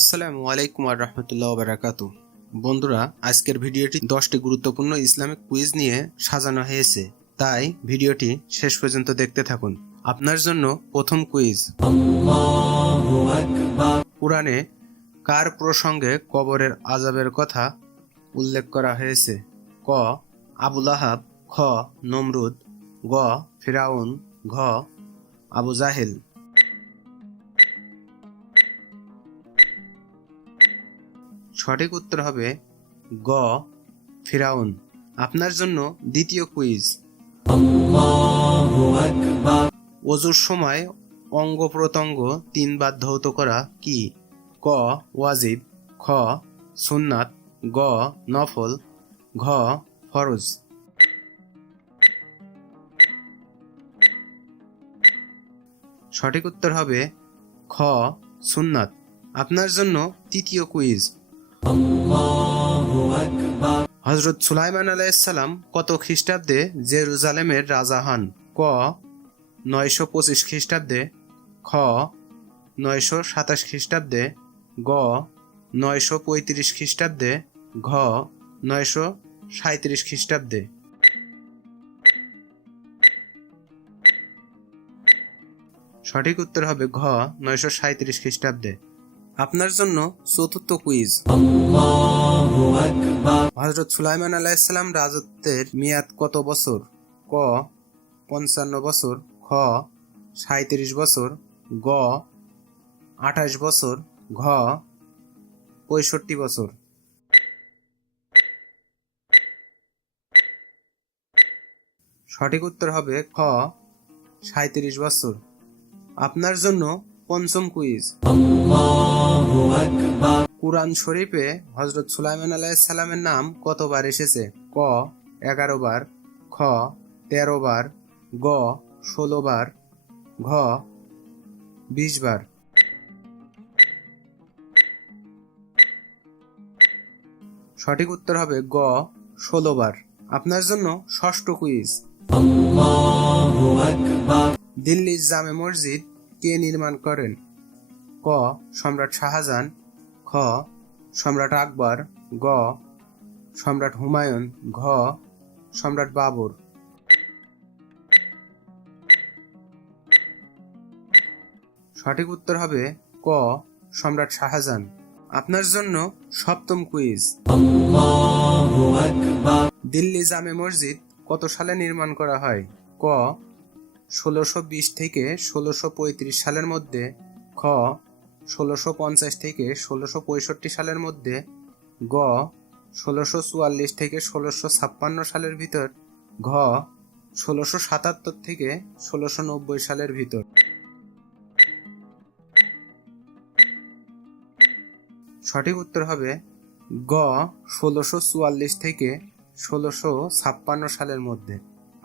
আসসালামু আলাইকুম ওয়া রাহমাতুল্লাহি ওয়া বারাকাতুহু। বন্ধুরা, আজকের ভিডিওটি 10টি গুরুত্বপূর্ণ ইসলামিক কুইজ নিয়ে সাজানো হয়েছে, তাই ভিডিওটি শেষ পর্যন্ত দেখতে থাকুন। আপনার জন্য প্রথম কুইজ। কুরআনে কার প্রসঙ্গে কবরের আযাবের কথা উল্লেখ করা হয়েছে? ক. আবু লাহাব, খ. নমরুদ, গ. ফিরআউন, ঘ. আবু জাহেল। সঠিক উত্তর হবে গ. ফিরআউন। আপনার জন্য দ্বিতীয় কুইজ। ওযুর সময় অঙ্গ প্রত্যঙ্গ 3 বার ধৌত করা কি? ক. ওয়াজিব, খ. সুন্নাত, গ. নফল, ঘ. ফরজ। সঠিক উত্তর হবে খ. সুন্নাত। আপনার জন্য তৃতীয় কুইজ। হযরত সুলাইমান আলাইহিস সালাম কত খ্রিস্টাব্দে জেরুজালেমের রাজা হন? ক. 925 খ্রিস্টাব্দে, খ. 927 খ্রিস্টাব্দে, গ. 935 খ্রিস্টাব্দে, ঘ. 937 খ্রিস্টাব্দে। সঠিক উত্তর হবে ঘ. 937 খ্রিস্টাব্দে। আপনার জন্য চতুর্থ কুইজ। হযরত সুলাইমান আলাইহিস সালাম রাজত্বের মেয়াদ কত বছর? ক. 55 বছর, খ. 37 বছর, গ. 28 বছর, ঘ. 65 বছর। সঠিক উত্তর হবে খ. 37 বছর। আপনার জন্য পঞ্চম কুইজ। কুরআন শরীফে হযরত সুলাইমান আলাইহিস সালামের নাম কতবার এসেছে? ক. 11 বার, খ. 13 বার, গ. 16 বার, ঘ. 20 বার। সঠিক উত্তর হবে গ. 16 বার। আপনার জন্য ষষ্ঠ কুইজ। দিল্লির জামে মসজিদ কে নির্মাণ করেন? ক. সম্রাট শাহজাহান, খ. সম্রাট আকবর, গ. সম্রাট হুমায়ুন, ঘ. সম্রাট বাবর। সঠিক উত্তর হবে ক. সম্রাট শাহজাহান। আপনার জন্য সপ্তম কুইজ। দিল্লি জামে মসজিদ কত সালে নির্মাণ করা হয়? ক. 1620 থেকে 1635 সালের মধ্যে, খ. 1650 থেকে 1665 সালের মধ্যে, গ. 1644 থেকে 1656 সালের ভিতর, ঘ. 1677 থেকে 1690 সালের ভিতর। সঠিক উত্তর হবে গ. 1644 থেকে 1656 সালের মধ্যে।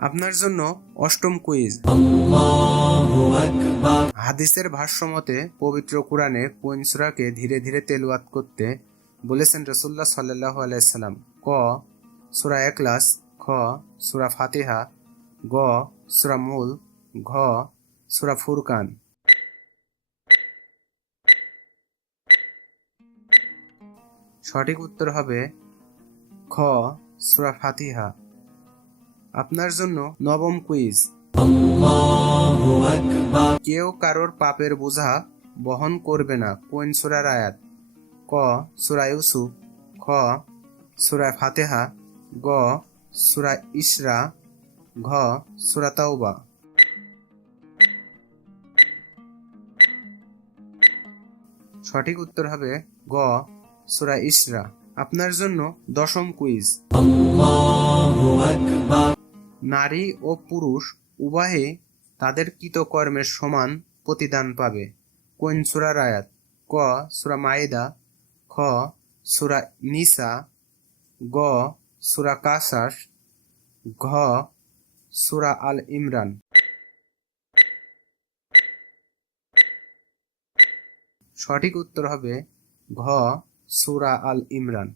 আপনার জন্য অষ্টম কুইজ। হাদিসের ভাষ্যমতে পবিত্র কুরআনে কোন সূরাকে ধীরে ধীরে তেলাওয়াত করতে বলেছেন রাসূলুল্লাহ সাল্লাল্লাহু আলাইহি সাল্লাম? ক. সূরা ইখলাস, খ. সূরা ফাতিহা, গ. সূরা মুলক, ঘ. সূরা ফুরকান। সঠিক উত্তর হবে খ. সূরা ফাতিহা। আপনার জন্য নবম কুইজ। কেউ কারোর পাপের বোঝা বহন করবে না কোন সূরার আয়াত? ক. সূরা ইউসুফ, খ. সূরা ফাতিহা, গ. সূরা ইসরা, ঘ. সূরা তাওবা। সঠিক উত্তর হবে গ. সূরা ইসরা। আপনার জন্য দশম কুইজ। নারী ও পুরুষ উভয়ে তাদের কৃতকর্মের সমান প্রতিদান পাবে কোন সূরার আয়াত? ক. সূরা মাইদা, খ. সূরা নিসা, গ. সূরা কাসাস, ঘ. সূরা আল ইমরান। সঠিক উত্তর হবে ঘ. সূরা আল ইমরান।